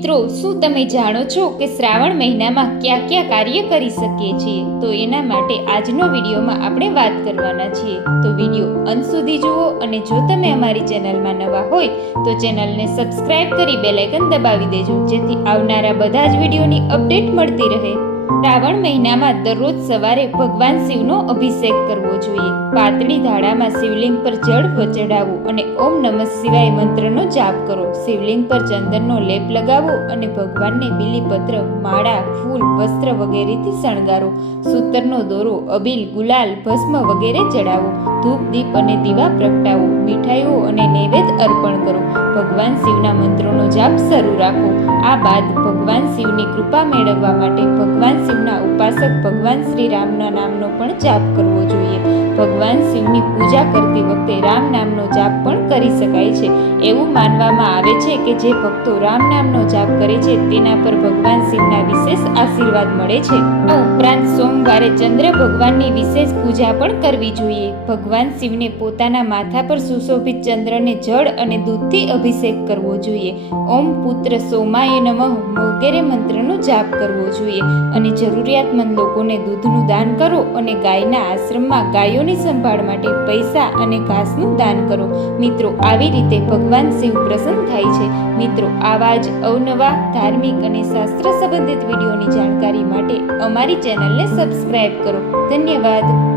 મિત્રો, શું તમે જાણો છો કે શ્રાવણ મહિનામાં કયા કયા કાર્ય કરી શકીએ છીએ? તો એના માટે આજનો વિડીયોમાં આપણે વાત કરવાના છીએ. તો વીડિયો અંત સુધી જુઓ અને જો તમે અમારી ચેનલમાં નવા હોય, તો ચેનલને સબસ્ક્રાઇબ કરી બેલાઇકન દબાવી દેજો, જેથી આવનારા બધા જ વિડીયોની અપડેટ મળતી રહે. શ્રાવણ મહિનામાં દરરોજ સવારે ભગવાન શિવનો અભિષેક કરવો જોઈએ. પાતળી ધાડામાં શિવલિંગ પર જળ ચડાવવું અને ઓમ નમઃ શિવાય મંત્રનો જાપ કરો. શિવલિંગ પર ચંદનનો લેપ લગાવો અને ભગવાનને બીલીપત્ર, માળા, ફૂલ, વસ્ત્ર વગેરેથી શણગારો. સૂતરનો દોરો, અબીલ, ગુલાલ, ભસ્મ વગેરે ચડાવો. ધૂપ, દીપ અને દીવા પ્રગટાવો. મીઠાઈઓ અને નૈવેદ્ય અર્પણ કરો. ભગવાન શિવના મંત્રોનો જાપ શરૂ રાખો. આ બાદ ભગવાન શિવની કૃપા મેળવવા માટે ભગવાન શિવના ઉપાસક ભગવાન શ્રી રામના નામનો પણ જાપ કરવો જોઈએ. ભગવાન શિવની પૂજા કરતી વખતે રામ નામનો જાપ પણ કરી શકાય છે. એવું માનવામાં આવે છે કે જે ભક્તો રામ નામનો જાપ કરે છે, તેના પર ભગવાન શિવના વિશેષ આશીર્વાદ મળે છે. આ ઉપરાંત સોમવારે ચંદ્ર ભગવાનની વિશેષ પૂજા પણ કરવી જોઈએ. ભગવાન શિવને પોતાના માથા પર સુશોભિત ચંદ્રને જળ અને દૂધથી અભિષેક કરવો જોઈએ. ઓમ પુત્ર સોમાય નમઃ વગેરે મંત્રનો જાપ કરવો જોઈએ. અને જરૂરિયાતમંદ લોકોને દૂધનું દાન કરો અને ગાયના આશ્રમમાં ગાયોની સંભાળ માટે પૈસા અને ઘાસનું દાન કરો. મિત્રો આવી રીતે ભગવાન શિવ પ્રસન્ન થાય છે. મિત્રો, આવા જ અવનવા ધાર્મિક અને શાસ્ત્ર સંબંધિત વિડીયોની જાણકારી માટે અમારી ચેનલને સબસ્ક્રાઈબ કરો. ધન્યવાદ.